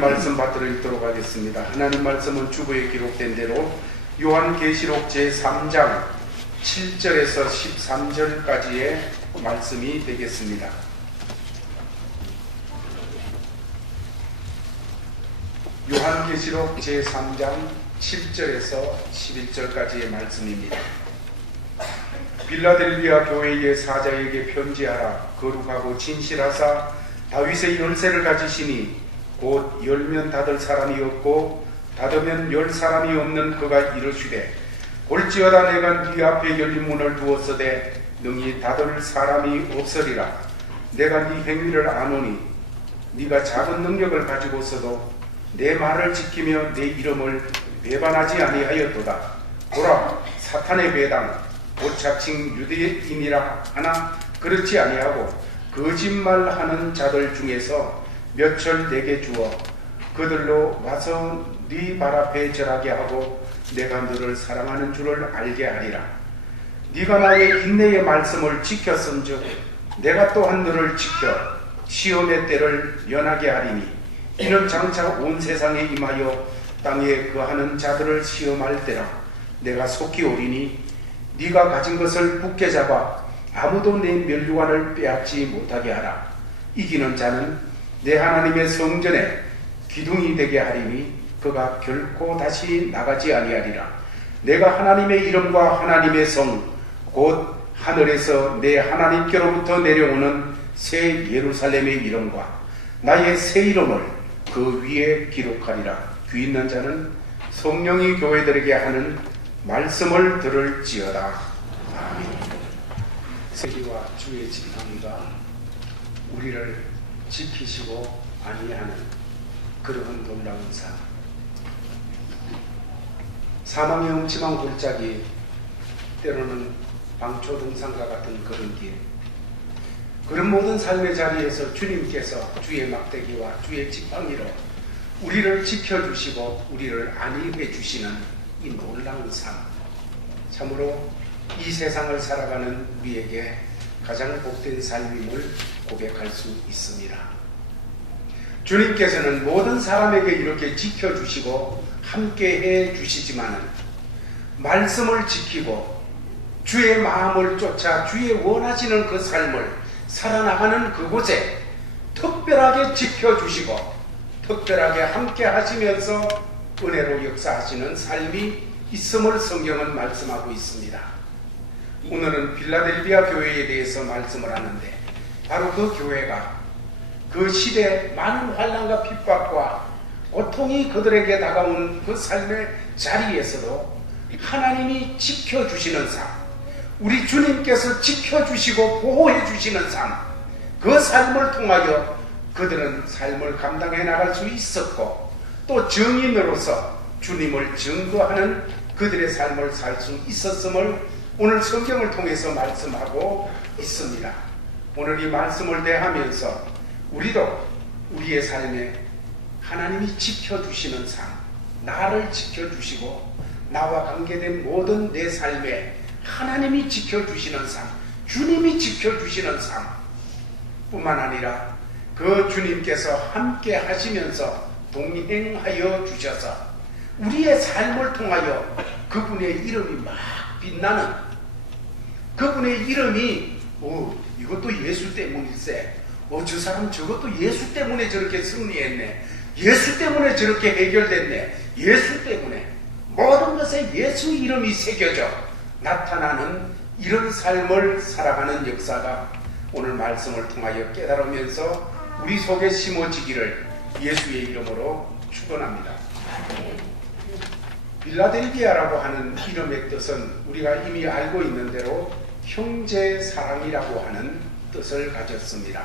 말씀 받들어 읽도록 하겠습니다. 하나님 말씀은 주보에 기록된 대로 요한계시록 제3장 7절에서 13절까지의 말씀이 되겠습니다. 요한계시록 제3장 7절에서 11절까지의 말씀입니다. 빌라델비아 교회의 사자에게 편지하라. 거룩하고 진실하사 다윗의 열쇠를 가지시니 곧 열면 닫을 사람이 없고 닫으면 열 사람이 없는 그가 이르시되 볼지어다 내가 네 앞에 열린 문을 두었으되 능히 닫을 사람이 없으리라. 내가 네 행위를 아노니 네가 작은 능력을 가지고서도 내 말을 지키며 내 이름을 배반하지 아니하였도다. 보라, 사탄의 배당 곧 자칭 유대인이라 하나 그렇지 아니하고 거짓말하는 자들 중에서 몇철 내게 주어 그들로 와서 네 발 앞에 절하게 하고 내가 너를 사랑하는 줄을 알게 하리라. 네가 나의 인내의 말씀을 지켰은즉 내가 또한 너를 지켜 시험의 때를 면하게 하리니 이는 장차 온 세상에 임하여 땅에 거하는 자들을 시험할 때라. 내가 속히 오리니 네가 가진 것을 굳게 잡아 아무도 내 면류관을 빼앗지 못하게 하라. 이기는 자는 내 하나님의 성전에 기둥이 되게 하리니 그가 결코 다시 나가지 아니하리라. 내가 하나님의 이름과 하나님의 성 곧 하늘에서 내 하나님께로부터 내려오는 새 예루살렘의 이름과 나의 새 이름을 그 위에 기록하리라. 귀 있는 자는 성령이 교회들에게 하는 말씀을 들을지어다. 아멘. 세리와 주의 진함이가 우리를 지키시고 아니하는 그러한 놀라운 삶. 사망의 음침한 골짜기, 때로는 방초등산과 같은 그런 길, 그런 모든 삶의 자리에서 주님께서 주의 막대기와 주의 지팡이로 우리를 지켜주시고 우리를 안위해 주시는 이 놀라운 삶, 참으로 이 세상을 살아가는 우리에게 가장 복된 삶임을 고백할 수 있습니다. 주님께서는 모든 사람에게 이렇게 지켜주시고 함께해 주시지만은 말씀을 지키고 주의 마음을 쫓아 주의 원하시는 그 삶을 살아나가는 그곳에 특별하게 지켜주시고 특별하게 함께 하시면서 은혜로 역사하시는 삶이 있음을 성경은 말씀하고 있습니다. 오늘은 빌라델비아 교회에 대해서 말씀을 하는데 바로 그 교회가 그 시대 많은 환난과 핍박과 고통이 그들에게 다가오는 그 삶의 자리에서도 하나님이 지켜주시는 삶, 우리 주님께서 지켜주시고 보호해 주시는 삶, 그 삶을 통하여 그들은 삶을 감당해 나갈 수 있었고 또 증인으로서 주님을 증거하는 그들의 삶을 살 수 있었음을 오늘 성경을 통해서 말씀하고 있습니다. 오늘 이 말씀을 대하면서 우리도 우리의 삶에 하나님이 지켜주시는 삶, 나를 지켜주시고 나와 관계된 모든 내 삶에 하나님이 지켜주시는 삶, 주님이 지켜주시는 삶 뿐만 아니라 그 주님께서 함께 하시면서 동행하여 주셔서 우리의 삶을 통하여 그분의 이름이 막 빛나는, 그분의 이름이 이것도 예수 때문일세, 저 사람 저것도 예수 때문에 저렇게 승리했네, 예수 때문에 저렇게 해결됐네, 예수 때문에 모든 것에 예수 이름이 새겨져 나타나는 이런 삶을 살아가는 역사가 오늘 말씀을 통하여 깨달으면서 우리 속에 심어지기를 예수의 이름으로 축원합니다. 빌라델비아라고 하는 이름의 뜻은 우리가 이미 알고 있는 대로 형제 사랑이라고 하는 뜻을 가졌습니다.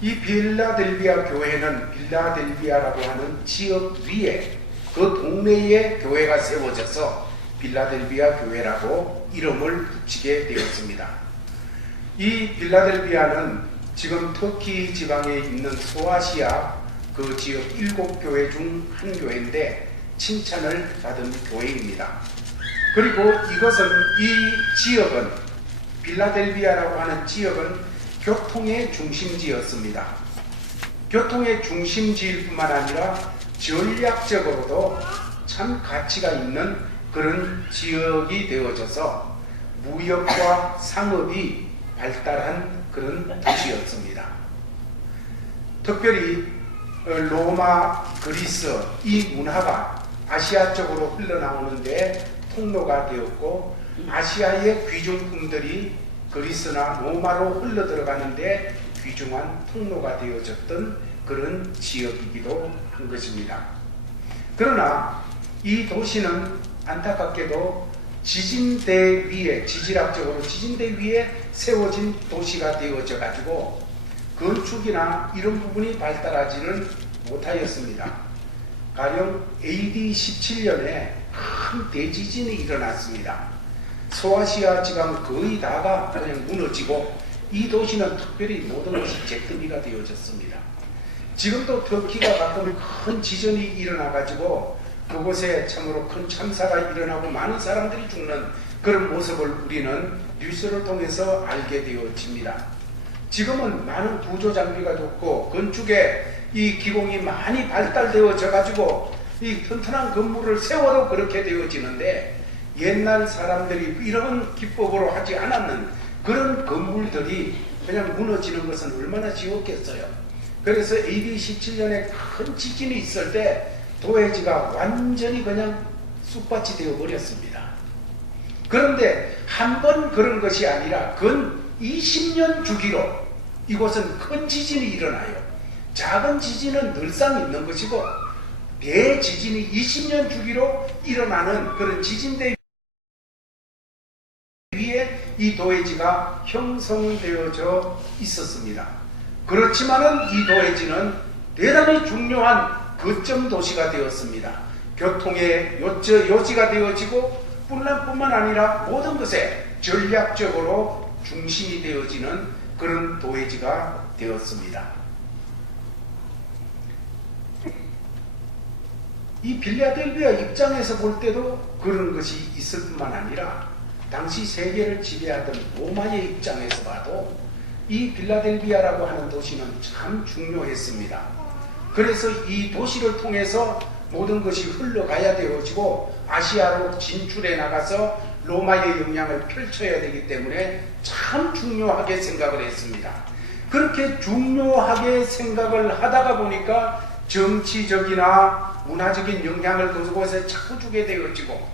이 빌라델비아 교회는 빌라델비아라고 하는 지역 위에 그 동네에 교회가 세워져서 빌라델비아 교회라고 이름을 붙이게 되었습니다. 이 빌라델비아는 지금 터키 지방에 있는 소아시아 그 지역 7교회 중 한 교회인데 칭찬을 받은 교회입니다. 그리고 이것은 이 지역은 빌라델비아라고 하는 지역은 교통의 중심지였습니다. 교통의 중심지일 뿐만 아니라 전략적으로도 참 가치가 있는 그런 지역이 되어져서 무역과 상업이 발달한 그런 도시였습니다. 특별히 로마, 그리스 이 문화가 아시아 쪽으로 흘러나오는데 통로가 되었고, 아시아의 귀중품들이 그리스나 로마로 흘러들어가는데 귀중한 통로가 되어졌던 그런 지역이기도 한 것입니다. 그러나 이 도시는 안타깝게도 지진대 위에, 지질학적으로 지진대 위에 세워진 도시가 되어져 가지고 건축이나 이런 부분이 발달하지는 못하였습니다. 가령 AD 17년에 큰 대지진이 일어났습니다. 소아시아 지방 거의 다가 그냥 무너지고 이 도시는 특별히 모든 것이 잿더미가 되어졌습니다. 지금도 터키가 가끔 큰 지진이 일어나 가지고 그곳에 참으로 큰 참사가 일어나고 많은 사람들이 죽는 그런 모습을 우리는 뉴스를 통해서 알게 되어집니다. 지금은 많은 구조 장비가 좋고 건축에 이 기공이 많이 발달되어져 가지고 이 튼튼한 건물을 세워도 그렇게 되어지는데, 옛날 사람들이 이런 기법으로 하지 않았는 그런 건물들이 그냥 무너지는 것은 얼마나 지웠겠어요. 그래서 AD 17년에 큰 지진이 있을 때 도해지가 완전히 그냥 쑥밭이 되어 버렸습니다. 그런데 한 번 그런 것이 아니라 근 20년 주기로 이곳은 큰 지진이 일어나요. 작은 지진은 늘상 있는 것이고 대지진이 20년 주기로 일어나는 그런 지진대 위에 이 도해지가 형성되어져 있었습니다. 그렇지만은 이 도해지는 대단히 중요한 거점 도시가 되었습니다. 교통의 요지가 되어지고 뿐만 아니라 모든 것에 전략적으로 중심이 되어지는 그런 도해지가 되었습니다. 이 빌라델비아 입장에서 볼 때도 그런 것이 있을 뿐만 아니라 당시 세계를 지배하던 로마의 입장에서 봐도 이 빌라델비아라고 하는 도시는 참 중요했습니다. 그래서 이 도시를 통해서 모든 것이 흘러가야 되어지고 아시아로 진출해 나가서 로마의 영향을 펼쳐야 되기 때문에 참 중요하게 생각을 했습니다. 그렇게 중요하게 생각을 하다가 보니까 정치적이나 문화적인 영향을 그곳에 자꾸 주게 되어지고,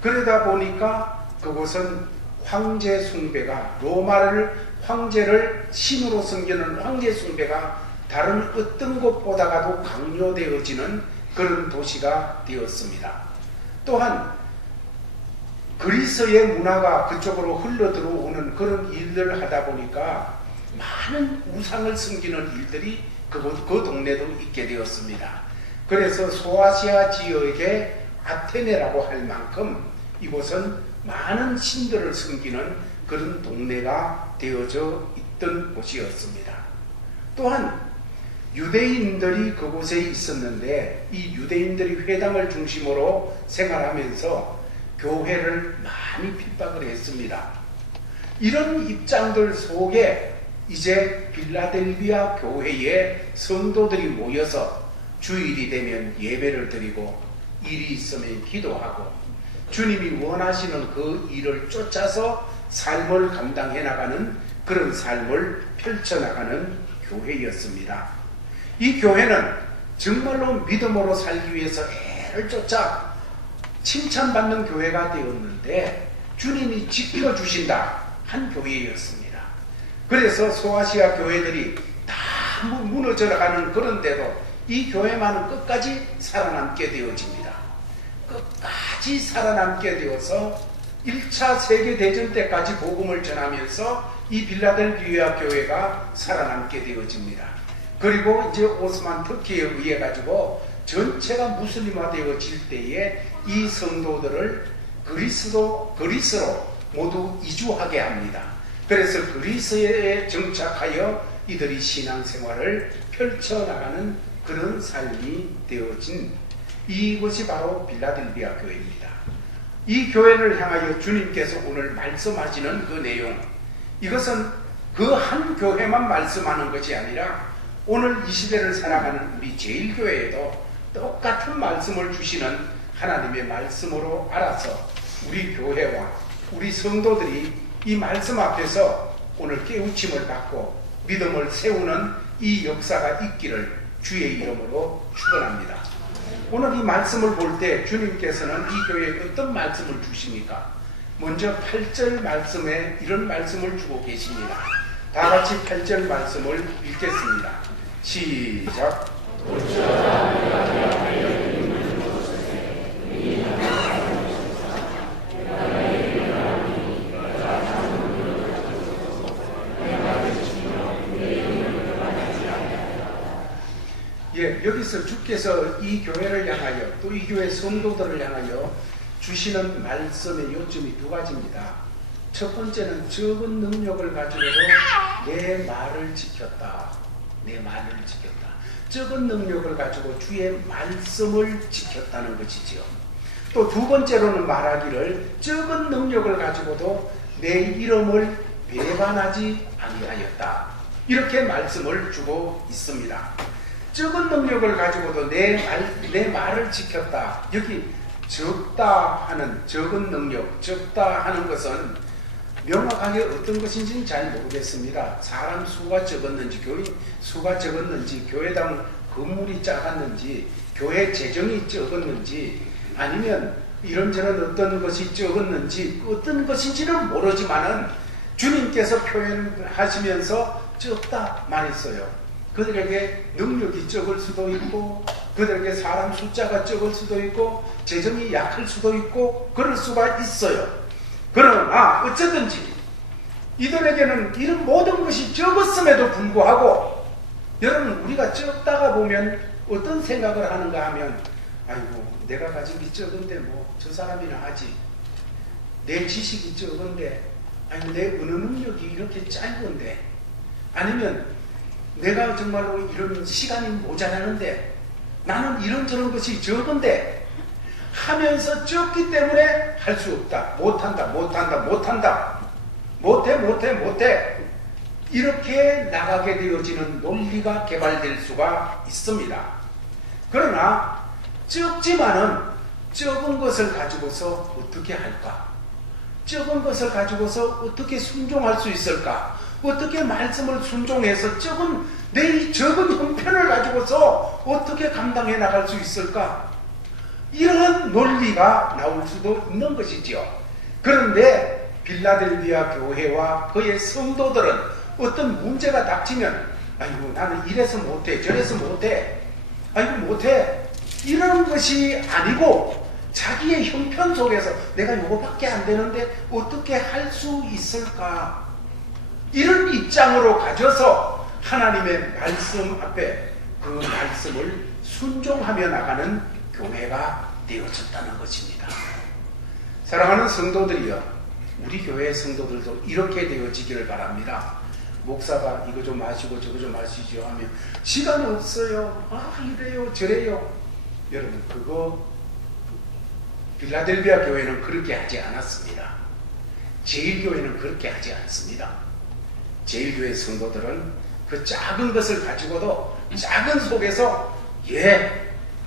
그러다 보니까 그곳은 황제 숭배가, 황제를 신으로 섬기는 황제 숭배가 다른 어떤 곳보다가도 강요되어지는 그런 도시가 되었습니다. 또한 그리스의 문화가 그쪽으로 흘러 들어오는 그런 일들을 하다 보니까 많은 우상을 섬기는 일들이 그 동네도 있게 되었습니다. 그래서 소아시아 지역의 아테네라고 할 만큼 이곳은 많은 신들을 섬기는 그런 동네가 되어져 있던 곳이었습니다. 또한 유대인들이 그곳에 있었는데 이 유대인들이 회당을 중심으로 생활하면서 교회를 많이 핍박을 했습니다. 이런 입장들 속에 이제 빌라델비아 교회에 성도들이 모여서 주일이 되면 예배를 드리고 일이 있으면 기도하고 주님이 원하시는 그 일을 쫓아서 삶을 감당해 나가는 그런 삶을 펼쳐나가는 교회였습니다. 이 교회는 정말로 믿음으로 살기 위해서 애를 쫓아 칭찬받는 교회가 되었는데 주님이 지켜주신다 한 교회였습니다. 그래서 소아시아 교회들이 다 무너져가는 그런데도 이 교회만은 끝까지 살아남게 되어집니다. 끝까지 살아남게 되어서 1차 세계대전 때까지 복음을 전하면서 이 빌라델비아 교회가 살아남게 되어집니다. 그리고 이제 오스만 터키에 의해 가지고 전체가 무슬림화 되어질 때에 이 성도들을 그리스로 모두 이주하게 합니다. 그래서 그리스에 정착하여 이들이 신앙생활을 펼쳐나가는 그런 삶이 되어진 이것이 바로 빌라델비아 교회입니다. 이 교회를 향하여 주님께서 오늘 말씀하시는 그 내용, 이것은 그 한 교회만 말씀하는 것이 아니라 오늘 이 시대를 살아가는 우리 제일교회에도 똑같은 말씀을 주시는 하나님의 말씀으로 알아서 우리 교회와 우리 성도들이 이 말씀 앞에서 오늘 깨우침을 받고 믿음을 세우는 이 역사가 있기를 주의 이름으로 축원합니다. 오늘 이 말씀을 볼 때 주님께서는 이 교회에 어떤 말씀을 주십니까? 먼저 8절 말씀에 이런 말씀을 주고 계십니다. 다 같이 8절 말씀을 읽겠습니다. 시작. 예, 여기서 주께서 이 교회를 향하여 또 이 교회 성도들을 향하여 주시는 말씀의 요점이 두 가지입니다. 첫 번째는 적은 능력을 가지고도 내 말을 지켰다. 내 말을 지켰다. 적은 능력을 가지고 주의 말씀을 지켰다는 것이지요. 또 두 번째로는 말하기를 적은 능력을 가지고도 내 이름을 배반하지 아니하였다. 이렇게 말씀을 주고 있습니다. 적은 능력을 가지고도 내 말을 지켰다. 여기 적다 하는 적은 능력, 적다 하는 것은 명확하게 어떤 것인지는 잘 모르겠습니다. 사람 수가 적었는지, 교인 수가 적었는지, 교회당 건물이 작았는지, 교회 재정이 적었는지, 아니면 이런저런 어떤 것이 적었는지, 어떤 것인지는 모르지만은 주님께서 표현하시면서 적다 말했어요. 그들에게 능력이 적을 수도 있고, 그들에게 사람 숫자가 적을 수도 있고, 재정이 약할 수도 있고, 그럴 수가 있어요. 그러나 어쨌든지 이들에게는 이런 모든 것이 적었음에도 불구하고, 여러분 우리가 적다가 보면 어떤 생각을 하는가 하면, 아이고 내가 가진 게 적은데 뭐 저 사람이나 하지, 내 지식이 적은데, 아니 내 언어 능력이 이렇게 짧은데, 아니면 내가 정말로 이런 시간이 모자라는데, 나는 이런저런 것이 적은데 하면서 적기 때문에 할 수 없다, 못한다, 못해 이렇게 나가게 되어지는 논리가 개발될 수가 있습니다. 그러나 적지만은 적은 것을 가지고서 어떻게 할까? 적은 것을 가지고서 어떻게 순종할 수 있을까? 어떻게 말씀을 순종해서 내 적은 형편을 가지고서 어떻게 감당해 나갈 수 있을까? 이런 논리가 나올 수도 있는 것이지요. 그런데 빌라델비아 교회와 그의 성도들은 어떤 문제가 닥치면, 아이고 나는 이래서 못해, 저래서 못해, 아이고 못해, 이런 것이 아니고 자기의 형편 속에서 내가 요거밖에 안 되는데 어떻게 할 수 있을까? 이런 입장으로 가져서 하나님의 말씀 앞에 그 말씀을 순종하며 나가는 교회가 되어졌다는 것입니다. 사랑하는 성도들이여, 우리 교회의 성도들도 이렇게 되어지기를 바랍니다. 목사가 이거 좀 마시고 저거 좀 마시죠 하면 시간 없어요, 이래요 저래요. 여러분 그거 빌라델비아 교회는 그렇게 하지 않았습니다. 제일교회는 그렇게 하지 않습니다. 제일교회 성도들은 그 작은 것을 가지고도 작은 속에서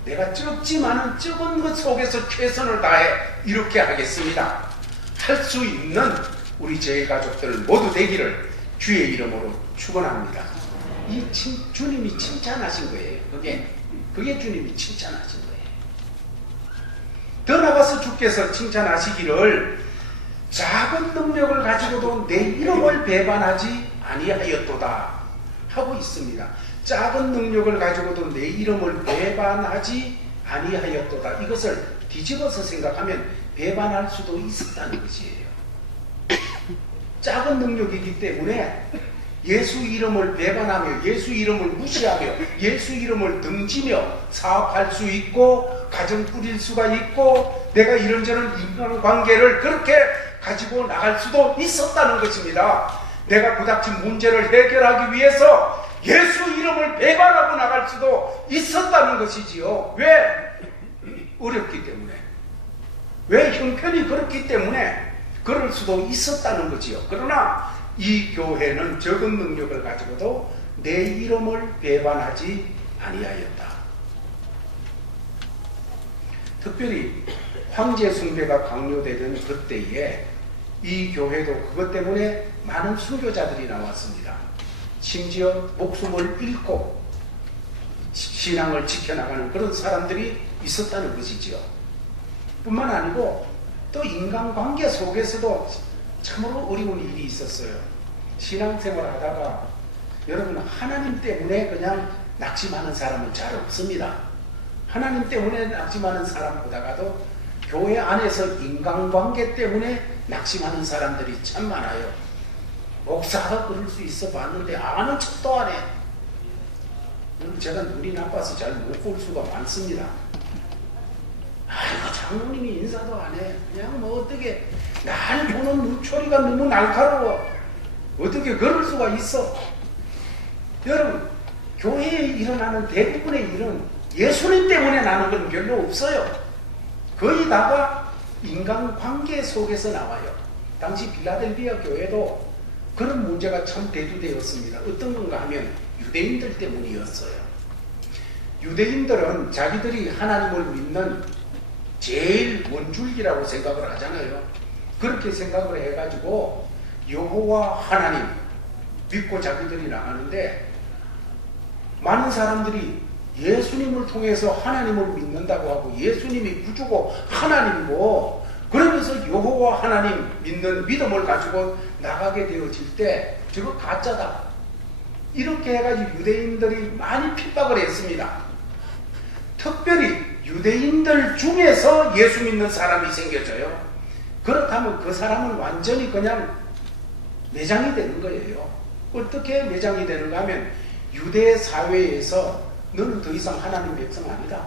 내가 적지만은 적은 것 속에서 최선을 다해 이렇게 하겠습니다, 할 수 있는 우리 제일가족들 모두 되기를 주의 이름으로 축원합니다. 주님이 칭찬하신 거예요. 그게 주님이 칭찬하신 거예요. 더 나가서 주께서 칭찬하시기를 작은 능력을 가지고도 내 이름을 배반하지 아니하였도다 하고 있습니다. 작은 능력을 가지고도 내 이름을 배반하지 아니하였도다. 이것을 뒤집어서 생각하면 배반할 수도 있었다는 것이에요. 작은 능력이기 때문에 예수 이름을 배반하며 예수 이름을 무시하며 예수 이름을 등지며 사업할 수 있고 가정 꾸릴 수가 있고 내가 이런저런 인간관계를 그렇게 가지고 나갈 수도 있었다는 것입니다. 내가 부닥친 문제를 해결하기 위해서 예수 이름을 배반하고 나갈 수도 있었다는 것이지요. 왜? 어렵기 때문에, 왜? 형편이 그렇기 때문에 그럴 수도 있었다는 거지요. 그러나 이 교회는 적은 능력을 가지고도 내 이름을 배반하지 아니하였다. 특별히 황제 숭배가 강요되던 그때에 이 교회도 그것 때문에 많은 순교자들이 나왔습니다. 심지어 목숨을 잃고 신앙을 지켜나가는 그런 사람들이 있었다는 것이지요. 뿐만 아니고 또 인간관계 속에서도 참으로 어려운 일이 있었어요. 신앙생활 하다가 여러분, 하나님 때문에 그냥 낙심하는 사람은 잘 없습니다. 하나님 때문에 낙심하는 사람보다도 교회 안에서 인간관계 때문에 낙심하는 사람들이 참 많아요. 목사가 그럴 수 있어 봤는데 아는 척도 안 해. 제가 눈이 나빠서 잘 못 볼 수가 많습니다. 아이고, 장로님이 인사도 안 해. 그냥 뭐 어떻게, 날 보는 눈초리가 너무 날카로워. 어떻게 그럴 수가 있어? 여러분, 교회에 일어나는 대부분의 일은 예수님 때문에 나는 건 별로 없어요. 거의 다가 인간관계 속에서 나와요. 당시 빌라델비아 교회도 그런 문제가 참 대두되었습니다. 어떤 건가 하면 유대인들 때문이었어요. 유대인들은 자기들이 하나님을 믿는 제일 원줄기라고 생각을 하잖아요. 그렇게 생각을 해가지고 여호와 하나님 믿고 자기들이 나가는데, 많은 사람들이 예수님을 통해서 하나님을 믿는다고 하고 예수님이 구주고 하나님이고 그러면서 여호와 하나님 믿는 믿음을 가지고 나가게 되어질 때 저거 가짜다, 이렇게 해가지고 유대인들이 많이 핍박을 했습니다. 특별히 유대인들 중에서 예수 믿는 사람이 생겨져요. 그렇다면 그 사람은 완전히 그냥 매장이 되는 거예요. 어떻게 매장이 되는가 하면 유대 사회에서 너는 더 이상 하나님 백성 아니다,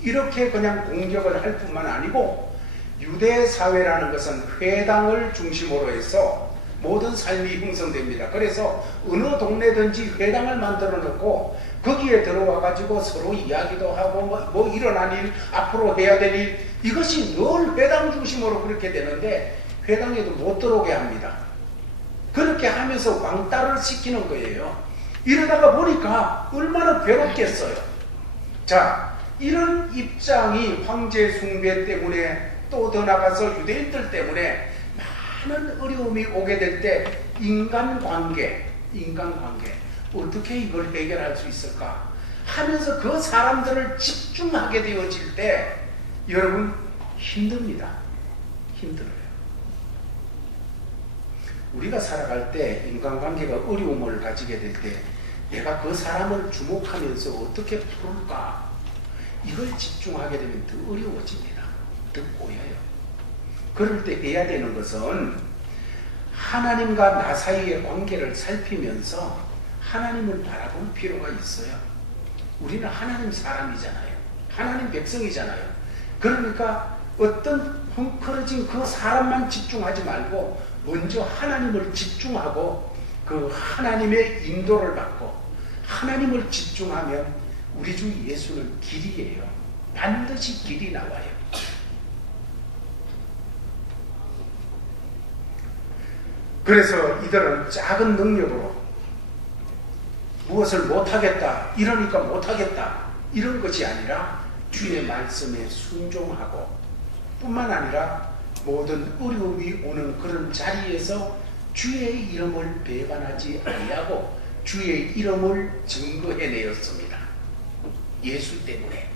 이렇게 그냥 공격을 할 뿐만 아니고, 유대 사회라는 것은 회당을 중심으로 해서 모든 삶이 형성됩니다. 그래서 어느 동네든지 회당을 만들어 놓고 거기에 들어와 가지고 서로 이야기도 하고 뭐 일어난 일, 앞으로 해야 될 일, 이것이 늘 회당 중심으로 그렇게 되는데 회당에도 못 들어오게 합니다. 그렇게 하면서 왕따를 시키는 거예요. 이러다가 보니까 얼마나 괴롭겠어요. 자, 이런 입장이 황제 숭배 때문에 또 더 나가서 유대인들 때문에 많은 어려움이 오게 될 때 인간관계 어떻게 이걸 해결할 수 있을까 하면서 그 사람들을 집중하게 되어질 때 여러분 힘듭니다. 힘들어요. 우리가 살아갈 때 인간관계가 어려움을 가지게 될 때 내가 그 사람을 주목하면서 어떻게 풀을까, 이걸 집중하게 되면 더 어려워집니다. 더 꼬여요. 그럴 때 해야 되는 것은 하나님과 나 사이의 관계를 살피면서 하나님을 바라볼 필요가 있어요. 우리는 하나님 사람이잖아요. 하나님 백성이잖아요. 그러니까 어떤 헝클어진 그 사람만 집중하지 말고 먼저 하나님을 집중하고 그 하나님의 인도를 받고 하나님을 집중하면 우리 주 예수는 길이에요. 반드시 길이 나와요. 그래서 이들은 작은 능력으로 무엇을 못하겠다, 이러니까 못하겠다, 이런 것이 아니라 주의 말씀에 순종하고 뿐만 아니라 모든 어려움이 오는 그런 자리에서 주의 이름을 배반하지 아니하고 주의 이름을 증거해내었습니다. 예수 때문에.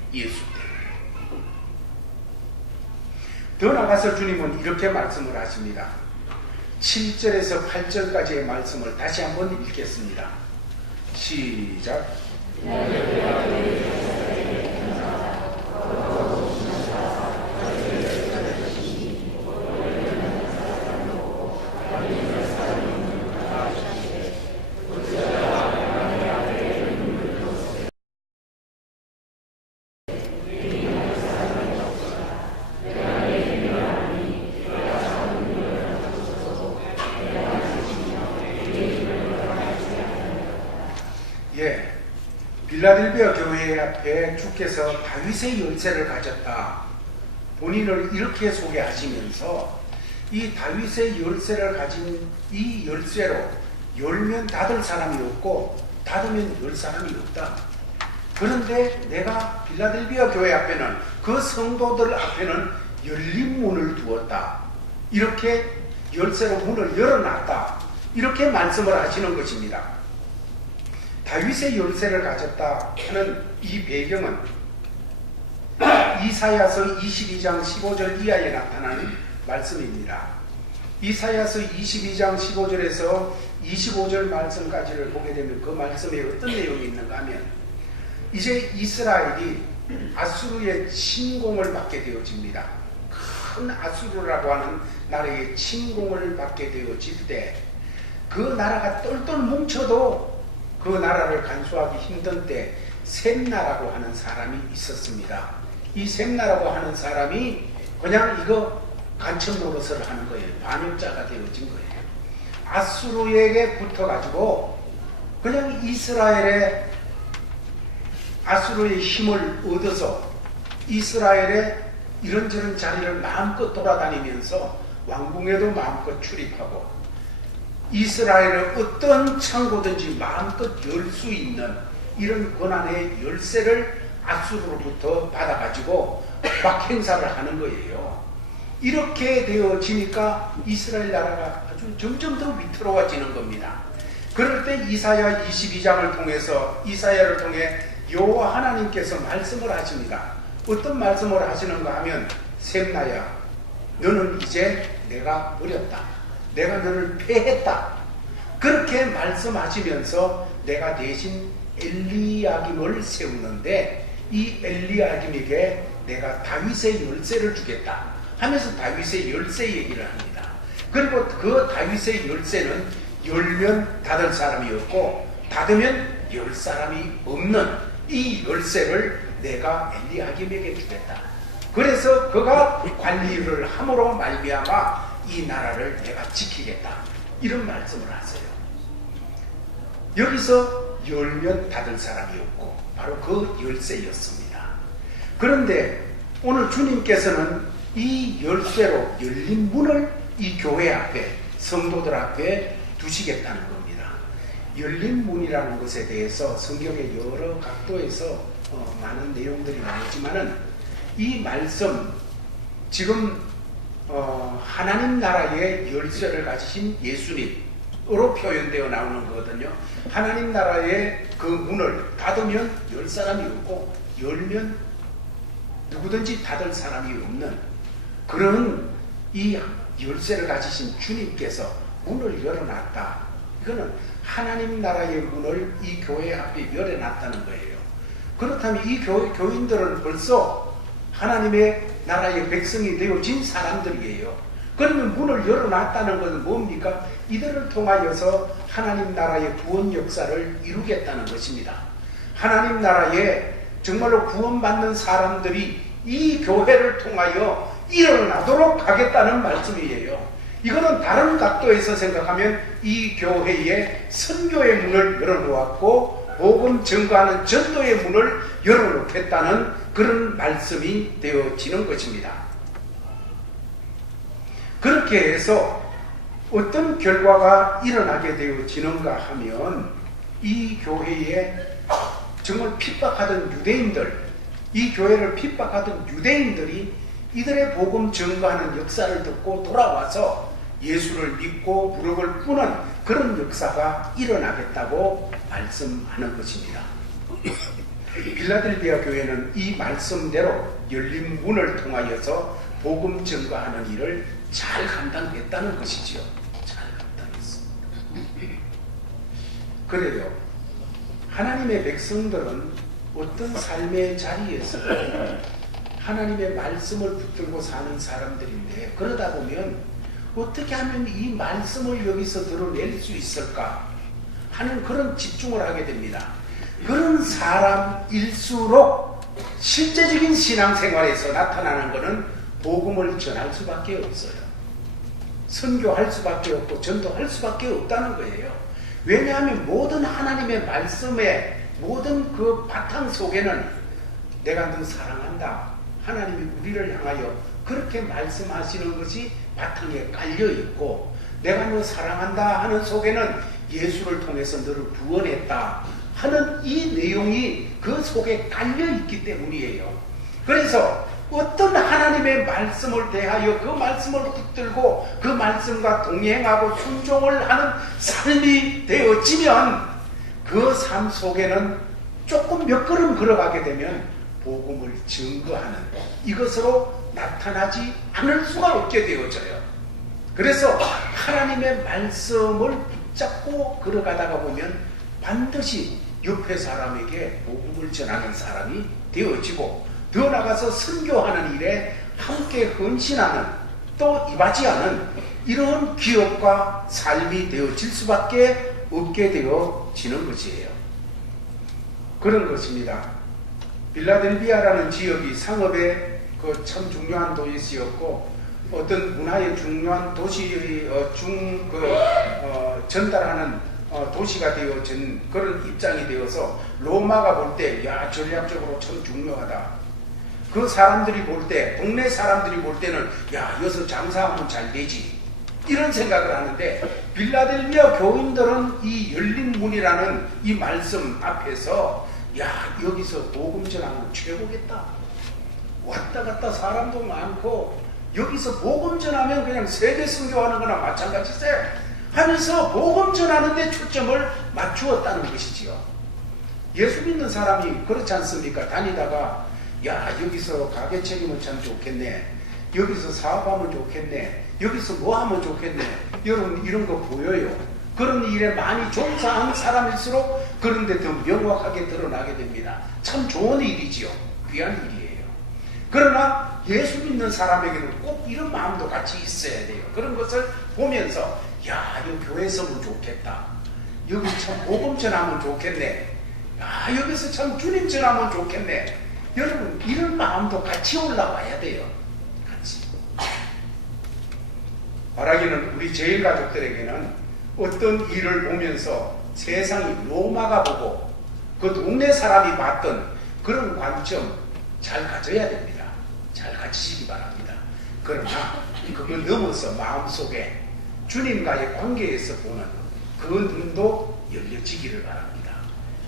더 나가서 주님은 이렇게 말씀을 하십니다. 7절에서 8절까지의 말씀을 다시 한번 읽겠습니다. 시작. 빌라델비아 교회 앞에 주께서 다윗의 열쇠를 가졌다, 본인을 이렇게 소개하시면서 이 다윗의 열쇠를 가진 이 열쇠로 열면 닫을 사람이 없고 닫으면 열 사람이 없다. 그런데 내가 빌라델비아 교회 앞에는, 그 성도들 앞에는 열린 문을 두었다. 이렇게 열쇠로 문을 열어놨다. 이렇게 말씀을 하시는 것입니다. 다윗의 열쇠를 가졌다 하는 이 배경은 이사야서 22장 15절 이하에 나타나는 말씀입니다. 이사야서 22장 15절에서 25절 말씀까지를 보게 되면 그 말씀에 어떤 내용이 있는가 하면, 이제 이스라엘이 아수르의 침공을 받게 되어집니다. 큰 아수르라고 하는 나라의 침공을 받게 되어질 때, 그 나라가 똘똘 뭉쳐도 그 나라를 간수하기 힘든 때 셈나라고 하는 사람이 있었습니다. 이 셈나라고 하는 사람이 그냥 이거 간첩 노릇을 하는 거예요. 반역자가 되어진 거예요. 아수르에게 붙어가지고 그냥 이스라엘의 아수르의 힘을 얻어서 이스라엘의 이런저런 자리를 마음껏 돌아다니면서 왕궁에도 마음껏 출입하고 이스라엘의 어떤 창고든지 마음껏 열 수 있는 이런 권한의 열쇠를 아수르로부터 받아가지고 막 행사를 하는 거예요. 이렇게 되어지니까 이스라엘 나라가 아주 점점 더 위태로워지는 겁니다. 그럴 때 이사야 22장을 통해서, 이사야를 통해 여호와 하나님께서 말씀을 하십니다. 어떤 말씀을 하시는가 하면, 셈나야, 너는 이제 내가 버렸다. 내가 너를 패했다. 그렇게 말씀하시면서 내가 대신 엘리야김을 세우는데, 이 엘리야김에게 내가 다윗의 열쇠를 주겠다 하면서 다윗의 열쇠 얘기를 합니다. 그리고 그 다윗의 열쇠는 열면 닫을 사람이 없고 닫으면 열 사람이 없는 이 열쇠를 내가 엘리야김에게 주겠다. 그래서 그가 관리를 함으로 말미암아 이 나라를 내가 지키겠다. 이런 말씀을 하세요. 여기서 열면 닫을 사람이 없고 바로 그 열쇠였습니다. 그런데 오늘 주님께서는 이 열쇠로 열린 문을 이 교회 앞에, 성도들 앞에 두시겠다는 겁니다. 열린 문이라는 것에 대해서 성경의 여러 각도에서 많은 내용들이 나오지만은 이 말씀, 지금 하나님 나라의 열쇠를 가지신 예수님으로 표현되어 나오는 거거든요. 하나님 나라의 그 문을 닫으면 열 사람이 없고 열면 누구든지 닫을 사람이 없는 그런 이 열쇠를 가지신 주님께서 문을 열어놨다. 이거는 하나님 나라의 문을 이 교회 앞에 열어놨다는 거예요. 그렇다면 이 교인들은 벌써 하나님의 나라의 백성이 되어진 사람들이에요. 그러면 문을 열어놨다는 것은 뭡니까? 이들을 통하여서 하나님 나라의 구원 역사를 이루겠다는 것입니다. 하나님 나라에 정말로 구원받는 사람들이 이 교회를 통하여 일어나도록 하겠다는 말씀이에요. 이거는 다른 각도에서 생각하면 이 교회에 선교의 문을 열어놓았고 복음 증거하는 전도의 문을 열어놓겠다는 그런 말씀이 되어지는 것입니다. 그렇게 해서 어떤 결과가 일어나게 되어지는가 하면, 이 교회에 정말 핍박하던 유대인들, 이 교회를 핍박하던 유대인들이 이들의 복음 증거하는 역사를 듣고 돌아와서 예수를 믿고 무릎을 꿇는 그런 역사가 일어나겠다고 말씀하는 것입니다. 빌라델비아 교회는 이 말씀대로 열린 문을 통하여서 복음 증거하는 일을 잘 감당했다는 것이지요. 잘 감당했습니다. 그래요. 하나님의 백성들은 어떤 삶의 자리에서 하나님의 말씀을 붙들고 사는 사람들인데, 그러다 보면 어떻게 하면 이 말씀을 여기서 드러낼 수 있을까 하는 그런 집중을 하게 됩니다. 그런 사람일수록 실제적인 신앙생활에서 나타나는 것은 복음을 전할 수밖에 없어요. 선교할 수밖에 없고 전도할 수밖에 없다는 거예요. 왜냐하면 모든 하나님의 말씀의 모든 그 바탕 속에는 내가 너 사랑한다, 하나님이 우리를 향하여 그렇게 말씀하시는 것이 바탕에 깔려 있고, 내가 너 사랑한다 하는 속에는 예수를 통해서 너를 구원했다 하는 이 내용이 그 속에 깔려있기 때문이에요. 그래서 어떤 하나님의 말씀을 대하여 그 말씀을 붙들고 그 말씀과 동행하고 순종을 하는 삶이 되어지면 그 삶 속에는 조금 몇 걸음 걸어가게 되면 복음을 증거하는 이것으로 나타나지 않을 수가 없게 되어져요. 그래서 하나님의 말씀을 붙잡고 걸어가다가 보면 반드시 옆에 사람에게 복음을 전하는 사람이 되어지고 더 나아가서 선교하는 일에 함께 헌신하는 또 이바지하는 이런 기업과 삶이 되어질 수밖에 없게 되어지는 것이에요. 그런 것입니다. 빌라델비아라는 지역이 상업의 참 중요한 도시였고 어떤 문화의 중요한 도시의 전달하는 도시가 되어진 그런 입장이 되어서 로마가 볼 때 야 전략적으로 참 중요하다. 그 사람들이 볼 때 동네 사람들이 볼 때는 야 여기서 장사하면 잘 되지 이런 생각을 하는데 빌라델비아 교인들은 이 열린 문이라는 이 말씀 앞에서 야 여기서 복음 전하면 최고겠다. 왔다 갔다 사람도 많고 여기서 복음 전하면 그냥 세계 선교하는 거나 마찬가지세 하면서 복음 전하는 데 초점을 맞추었다는 것이지요. 예수 믿는 사람이 그렇지 않습니까? 다니다가 야 여기서 가게 책임은 참 좋겠네. 여기서 사업하면 좋겠네. 여기서 뭐 하면 좋겠네. 여러분 이런 거 보여요. 그런 일에 많이 종사한 사람일수록 그런 데 더 명확하게 드러나게 됩니다. 참 좋은 일이지요. 귀한 일이에요. 그러나 예수 믿는 사람에게는 꼭 이런 마음도 같이 있어야 돼요. 그런 것을 보면서 야 여기 교회 서면 좋겠다. 여기 참 복음 전하면 좋겠네. 야 여기서 참 주님 전하면 좋겠네. 여러분 이런 마음도 같이 올라와야 돼요. 같이. 바라기는 우리 제일 가족들에게는 어떤 일을 보면서 세상이 로마가 보고 그 동네 사람이 봤던 그런 관점 잘 가져야 됩니다. 잘 가지시기 바랍니다. 그러나 그걸 넘어서 마음속에 주님과의 관계에서 보는 그 눈도 열려지기를 바랍니다.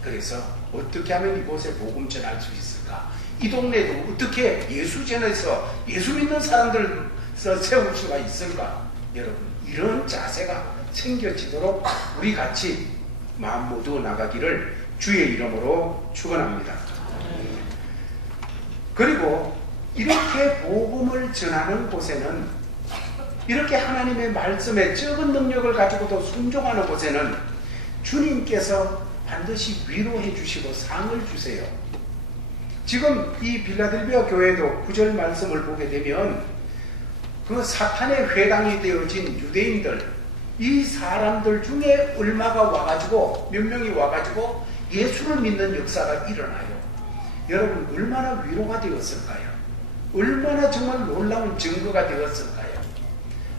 그래서 어떻게 하면 이곳에 복음 전할 수 있을까? 이 동네도 어떻게 예수 전해서 예수 믿는 사람들 세울 수가 있을까? 여러분 이런 자세가 생겨지도록 우리 같이 마음 모두 나가기를 주의 이름으로 축원합니다. 그리고 이렇게 복음을 전하는 곳에는 이렇게 하나님의 말씀에 적은 능력을 가지고도 순종하는 곳에는 주님께서 반드시 위로해 주시고 상을 주세요. 지금 이 빌라델비아 교회도 9절 말씀을 보게 되면 그 사탄의 회당이 되어진 유대인들 이 사람들 중에 얼마가 와가지고 몇 명이 와가지고 예수를 믿는 역사가 일어나요. 여러분 얼마나 위로가 되었을까요? 얼마나 정말 놀라운 증거가 되었을까요?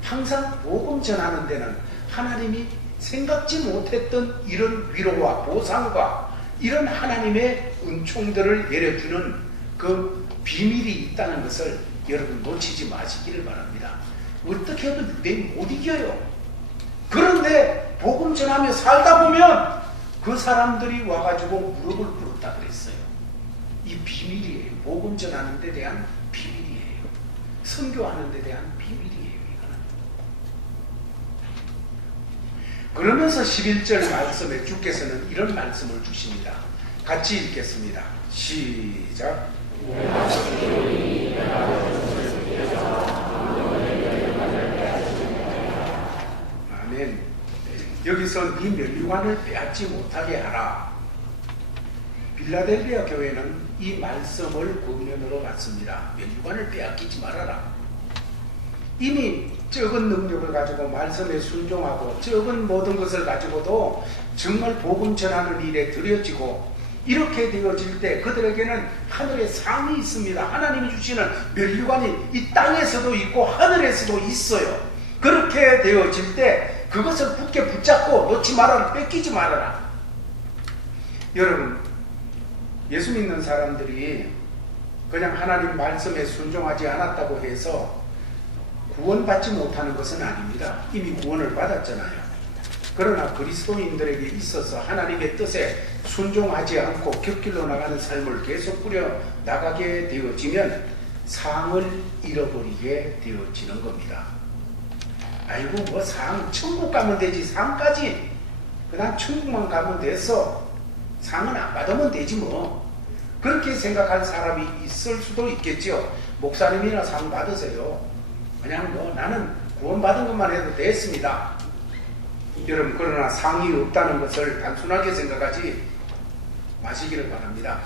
항상 복음 전하는 데는 하나님이 생각지 못했던 이런 위로와 보상과 이런 하나님의 은총들을 내려주는 그 비밀이 있다는 것을 여러분 놓치지 마시기를 바랍니다. 어떻게 해도 유대인 못 이겨요. 그런데 복음 전하며 살다 보면 그 사람들이 와가지고 무릎을 꿇었다 그랬어요. 이 비밀이에요. 복음 전하는 데 대한 비밀이에요. 선교하는 데 대한 비밀이에요. 이거는. 그러면서 11절 말씀에 주께서는 이런 말씀을 주십니다. 같이 읽겠습니다. 시작. 아멘. 여기서 네 면류관을 빼앗지 못하게 하라. 빌라델비아 교회는 이 말씀을 권면으로 받습니다. 면류관을 빼앗기지 말아라. 이미 적은 능력을 가지고 말씀에 순종하고 적은 모든 것을 가지고도 정말 복음 전하는 일에 들여지고 이렇게 되어질 때 그들에게는 하늘의 상이 있습니다. 하나님이 주시는 면류관이 이 땅에서도 있고 하늘에서도 있어요. 그렇게 되어질 때 그것을 굳게 붙잡고 놓지 말아라. 뺏기지 말아라. 여러분 예수 믿는 사람들이 그냥 하나님 말씀에 순종하지 않았다고 해서 구원받지 못하는 것은 아닙니다. 이미 구원을 받았잖아요. 그러나 그리스도인들에게 있어서 하나님의 뜻에 순종하지 않고 곁길로 나가는 삶을 계속 꾸려 나가게 되어지면 상을 잃어버리게 되어지는 겁니다. 아이고 뭐 상 천국 가면 되지, 상까지 그냥 천국만 가면 돼서 상은 안 받으면 되지 뭐, 그렇게 생각할 사람이 있을 수도 있겠죠. 목사님이나 상 받으세요. 그냥 뭐 나는 구원받은 것만 해도 됐습니다. 여러분, 그러나 상이 없다는 것을 단순하게 생각하지 마시기를 바랍니다.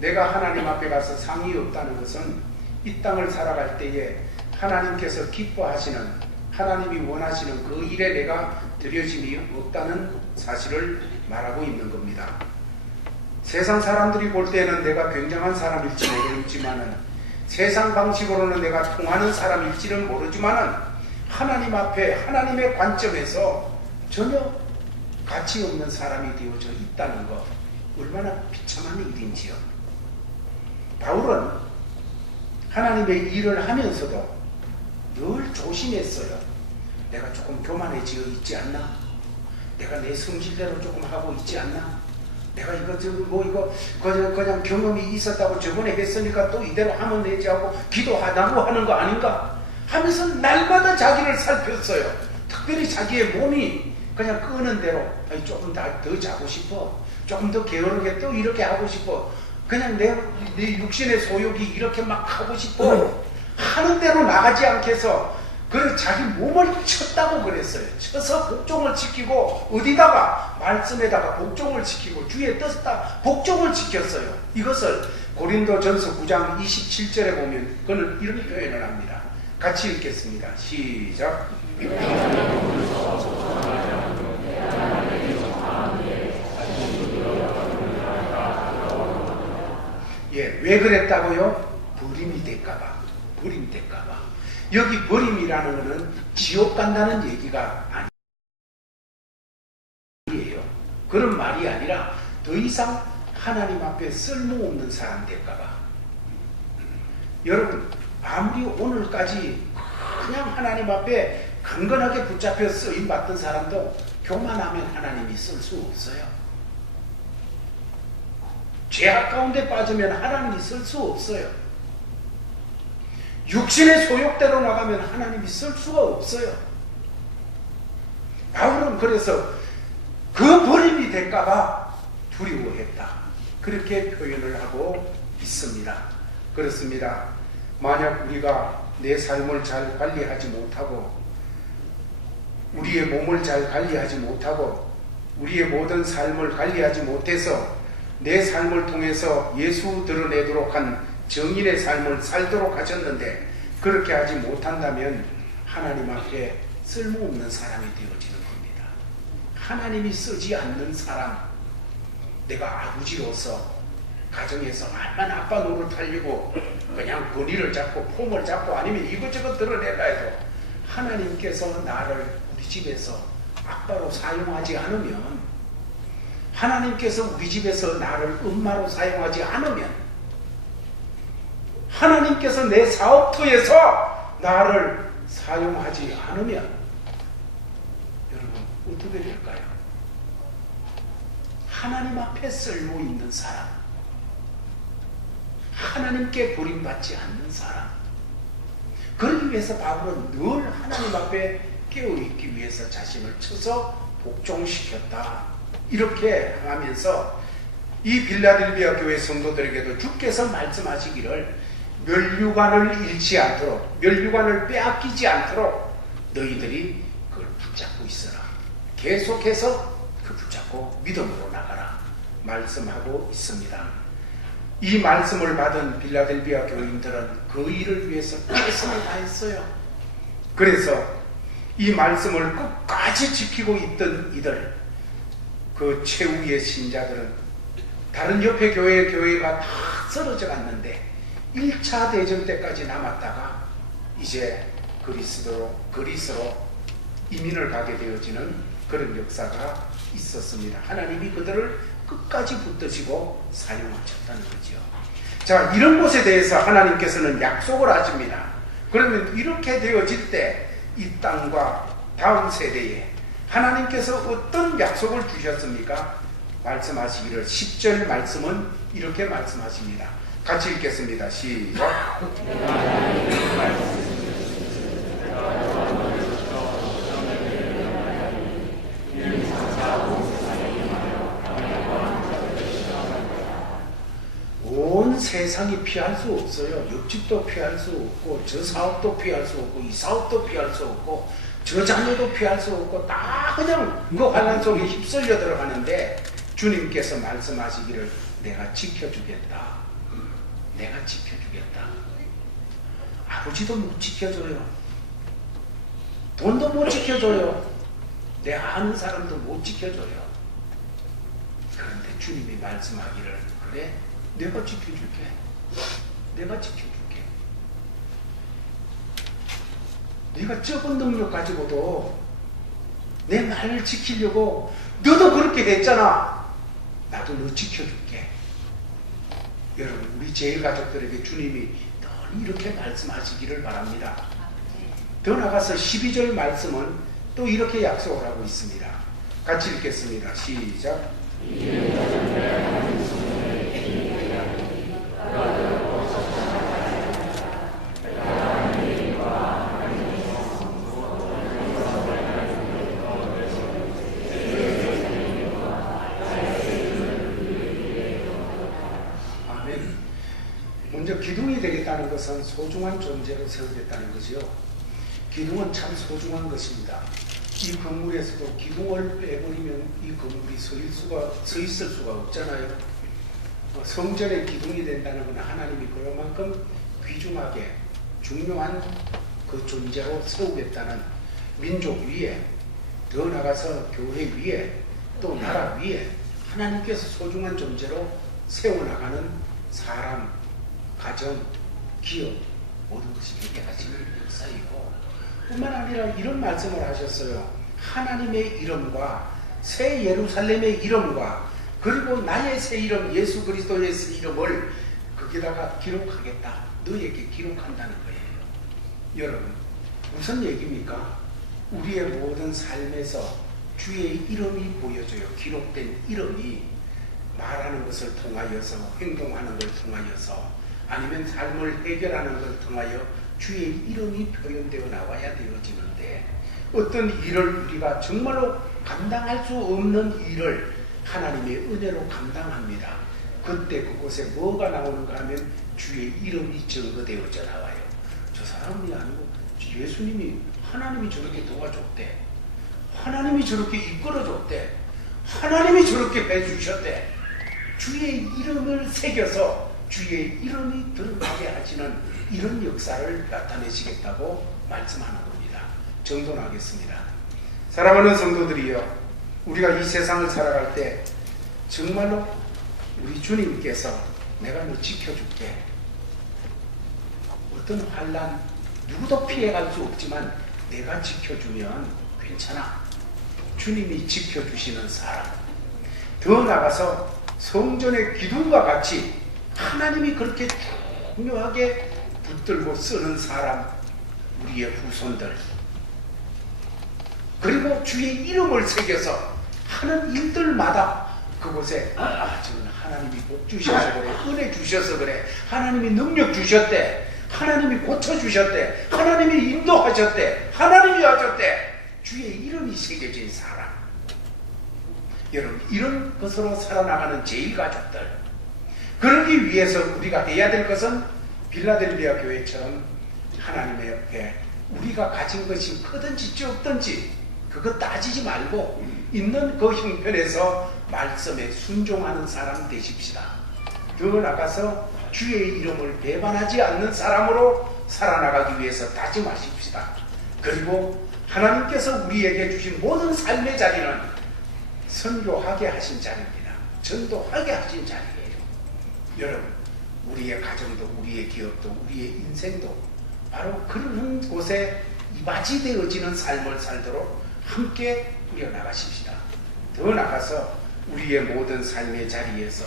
내가 하나님 앞에 가서 상이 없다는 것은 이 땅을 살아갈 때에 하나님께서 기뻐하시는, 하나님이 원하시는 그 일에 내가 드려짐이 없다는 사실을 말하고 있는 겁니다. 세상 사람들이 볼 때는 내가 굉장한 사람일지 모르지만은, 세상 방식으로는 내가 통하는 사람일지는 모르지만은, 하나님 앞에 하나님의 관점에서 전혀 가치 없는 사람이 되어져 있다는 것, 얼마나 비참한 일인지요. 바울은 하나님의 일을 하면서도 늘 조심했어요. 내가 조금 교만해지어 있지 않나? 내가 내 성질대로 조금 하고 있지 않나? 내가 이거 그냥 경험이 있었다고 저번에 했으니까 또 이대로 하면 되지 하고 기도하다고 하는 거 아닌가? 하면서 날마다 자기를 살폈어요. 특별히 자기의 몸이 그냥 끄는 대로 조금 더 자고 싶어, 조금 더 게으르게 또 이렇게 하고 싶어, 그냥 내 육신의 소욕이 이렇게 막 하고 싶어 하는 대로 나가지 않겠어. 그래서 자기 몸을 쳤다고 그랬어요. 쳐서 복종을 지키고, 어디다가 말씀에다가 복종을 지키고 주의 뜻다 복종을 지켰어요. 이것을 고린도전서 9장 27절에 보면 그는 이런 표현을 합니다. 같이 읽겠습니다. 시작. 예, 왜 그랬다고요? 버림이 될까봐. 버림이 될까봐. 여기 버림이라는 것은 지옥 간다는 얘기가 아니에요. 그런 말이 아니라 더 이상 하나님 앞에 쓸모없는 사람 될까봐. 여러분, 아무리 오늘까지 그냥 하나님 앞에 강건하게 붙잡혀 쓰임받던 사람도 교만하면 하나님이 쓸 수 없어요. 죄악 가운데 빠지면 하나님이 쓸 수 없어요. 육신의 소욕대로 나가면 하나님이 쓸 수가 없어요. 바울은 그래서 그 버림이 될까봐 두려워했다, 그렇게 표현을 하고 있습니다. 그렇습니다. 만약 우리가 내 삶을 잘 관리하지 못하고, 우리의 몸을 잘 관리하지 못하고, 우리의 모든 삶을 관리하지 못해서 내 삶을 통해서 예수 드러내도록 한 정인의 삶을 살도록 하셨는데, 그렇게 하지 못한다면 하나님 앞에 쓸모없는 사람이 되어지는 겁니다. 하나님이 쓰지 않는 사람, 내가 아버지로서 가정에서 말만 아빠 노릇하려고 그냥 권위를 잡고 폼을 잡고 아니면 이것저것 드러내려 해도 하나님께서 나를 우리 집에서 아빠로 사용하지 않으면, 하나님께서 우리 집에서 나를 엄마로 사용하지 않으면, 하나님께서 내 사업터에서 나를 사용하지 않으면 여러분 어떻게 될까요? 하나님 앞에 쓸모 있는 사람, 하나님께 버림받지 않는 사람, 그러기 위해서 바울은 늘 하나님 앞에 깨어있기 위해서 자신을 쳐서 복종시켰다, 이렇게 하면서 이 빌라델비아 교회 성도들에게도 주께서 말씀하시기를 면류관을 잃지 않도록, 면류관을 빼앗기지 않도록 너희들이 그걸 붙잡고 있어라, 계속해서 그 붙잡고 믿음으로 나가라 말씀하고 있습니다. 이 말씀을 받은 빌라델비아 교인들은 그 일을 위해서 최선을 다했어요. 그래서 이 말씀을 끝까지 지키고 있던 이들, 그 최후의 신자들은 다른 옆에 교회가 다 쓰러져 갔는데 1차 대전 때까지 남았다가 이제 그리스로 이민을 가게 되어지는 그런 역사가 있었습니다. 하나님이 그들을 끝까지 붙드시고 사용하셨다는 거죠. 자, 이런 것에 대해서 하나님께서는 약속을 하십니다. 그러면 이렇게 되어질 때 이 땅과 다음 세대에 하나님께서 어떤 약속을 주셨습니까? 말씀하시기를 10절 말씀은 이렇게 말씀하십니다. 같이 읽겠습니다. 시작. 온 세상이 피할 수 없어요. 옆집도 피할 수 없고 저 사업도 피할 수 없고 이 사업도 피할 수 없고 저 자녀도 피할 수 없고 다 그냥 그 환난 속에 휩쓸려 들어가는데 주님께서 말씀하시기를 내가 지켜주겠다. 내가 지켜주겠다. 아버지도 못 지켜줘요. 돈도 못 지켜줘요. 내 아는 사람도 못 지켜줘요. 그런데 주님이 말씀하기를 그래? 내가 지켜줄게. 내가 지켜줄게. 네가 적은 능력 가지고도 내 말을 지키려고 너도 그렇게 했잖아. 나도 너 지켜줄게. 여러분 우리 제일 가족들에게 주님이 늘 이렇게 말씀하시기를 바랍니다. 더 나가서 12절 말씀은 또 이렇게 약속을 하고 있습니다. 같이 읽겠습니다. 시작. 먼저 기둥이 되겠다는 것은 소중한 존재로 세우겠다는 거죠. 기둥은 참 소중한 것입니다. 이 건물에서도 기둥을 빼버리면 이 건물이 서 있을 수가 없잖아요. 성전의 기둥이 된다는 건 하나님이 그만큼 귀중하게 중요한 그 존재로 세우겠다는 민족 위에, 더 나가서 교회 위에, 또 나라 위에 하나님께서 소중한 존재로 세워나가는 사람, 가정, 기업 모든 것이 되게 하시는 역사이고 뿐만 아니라 이런 말씀을 하셨어요. 하나님의 이름과 새 예루살렘의 이름과 그리고 나의 새 이름 예수 그리스도의 새 이름을 거기다가 기록하겠다. 너에게 기록한다는 거예요. 여러분 무슨 얘기입니까? 우리의 모든 삶에서 주의 이름이 보여져요. 기록된 이름이 말하는 것을 통하여서 행동하는 걸 통하여서 아니면 삶을 해결하는 걸 통하여 주의 이름이 표현되어 나와야 되어지는데 어떤 일을 우리가 정말로 감당할 수 없는 일을 하나님의 은혜로 감당합니다. 그때 그곳에 뭐가 나오는가 하면 주의 이름이 증거되어져 나와요. 저 사람이 아니고 예수님이 하나님이 저렇게 도와줬대. 하나님이 저렇게 이끌어줬대. 하나님이 저렇게 해주셨대. 주의 이름을 새겨서 주의 이름이 드러나게 하시는 이런 역사를 나타내시겠다고 말씀하는 겁니다. 정돈하겠습니다. 사랑하는 성도들이여, 우리가 이 세상을 살아갈 때 정말로 우리 주님께서 내가 너 지켜줄게. 어떤 환난 누구도 피해갈 수 없지만 내가 지켜주면 괜찮아. 주님이 지켜주시는 사람. 더 나가서 성전의 기둥과 같이 하나님이 그렇게 중요하게 붙들고 쓰는 사람, 우리의 후손들. 그리고 주의 이름을 새겨서 하는 일들마다 그곳에 저는 하나님이 복 주셔서 그래, 은혜 주셔서 그래, 하나님이 능력 주셨대, 하나님이 고쳐주셨대, 하나님이 인도하셨대, 하나님이 하셨대. 주의 이름이 새겨진 사람. 여러분 이런 것으로 살아나가는 제1가족들, 그러기 위해서 우리가 해야 될 것은 빌라델비아 교회처럼 하나님의 옆에 우리가 가진 것이 크든지 적든지 그거 따지지 말고 있는 그 형편에서 말씀에 순종하는 사람 되십시다. 더 나가서 주의 이름을 배반하지 않는 사람으로 살아나가기 위해서 다짐하십시다. 그리고 하나님께서 우리에게 주신 모든 삶의 자리는 선교하게 하신 자리입니다. 전도하게 하신 자리예요. 여러분 우리의 가정도 우리의 기업도 우리의 인생도 바로 그런 곳에 이바지 되어지는 삶을 살도록 함께 꾸려나가십시다. 더 나가서 우리의 모든 삶의 자리에서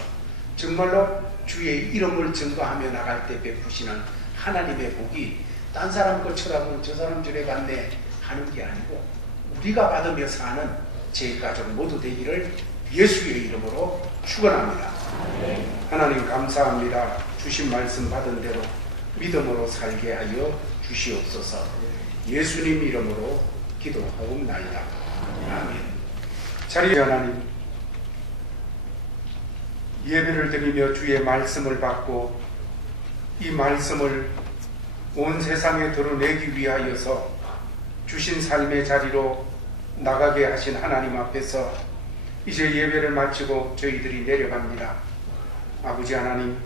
정말로 주의 이름을 증거하며 나갈 때 베푸시는 하나님의 복이 딴 사람 거 쳐다보면 저 사람 저래 갔네 하는 게 아니고 우리가 받으며 사는 제 가족 모두 되기를 예수의 이름으로 축원합니다. 하나님 감사합니다. 주신 말씀 받은 대로 믿음으로 살게 하여 주시옵소서. 예수님 이름으로 기도하옵나이다. 아멘. 자리 하나님, 예배를 드리며 주의 말씀을 받고 이 말씀을 온 세상에 드러내기 위하여서 주신 삶의 자리로 나가게 하신 하나님 앞에서 이제 예배를 마치고 저희들이 내려갑니다. 아버지 하나님,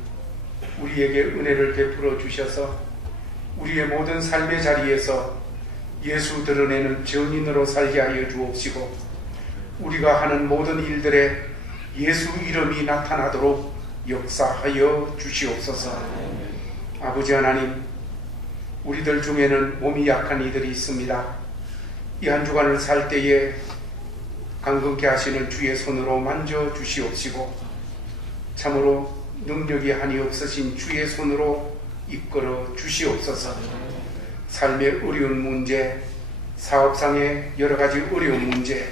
우리에게 은혜를 베풀어 주셔서 우리의 모든 삶의 자리에서 예수 드러내는 증인으로 살게 하여 주옵시고 우리가 하는 모든 일들에 예수 이름이 나타나도록 역사하여 주시옵소서. 아버지 하나님, 우리들 중에는 몸이 약한 이들이 있습니다. 이 한 주간을 살 때에 강건케 하시는 주의 손으로 만져 주시옵시고 참으로 능력이 한이 없으신 주의 손으로 이끌어 주시옵소서. 삶의 어려운 문제, 사업상의 여러 가지 어려운 문제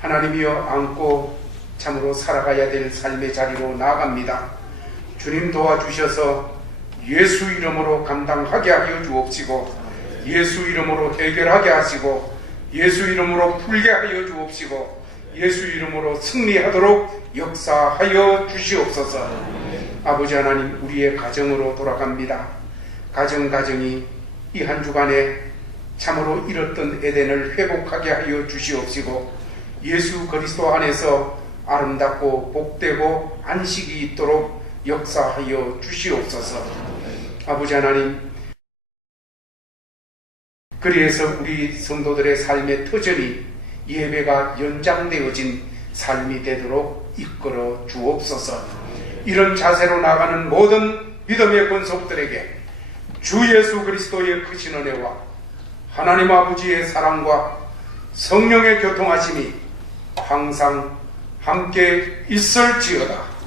하나님이여 안고 참으로 살아가야 될 삶의 자리로 나아갑니다. 주님 도와주셔서 예수 이름으로 감당하게 하여 주옵시고 예수 이름으로 해결하게 하시고 예수 이름으로 풀게 하여 주옵시고 예수 이름으로 승리하도록 역사하여 주시옵소서. 아버지 하나님, 우리의 가정으로 돌아갑니다. 가정이 이 한 주간에 참으로 잃었던 에덴을 회복하게 하여 주시옵시고 예수 그리스도 안에서 아름답고 복되고 안식이 있도록 역사하여 주시옵소서. 아버지 하나님, 그리해서 우리 성도들의 삶의 터전이 예배가 연장되어진 삶이 되도록 이끌어 주옵소서. 이런 자세로 나가는 모든 믿음의 권속들에게 주 예수 그리스도의 크신 은혜와 하나님 아버지의 사랑과 성령의 교통하심이 항상 함께 있을지어다.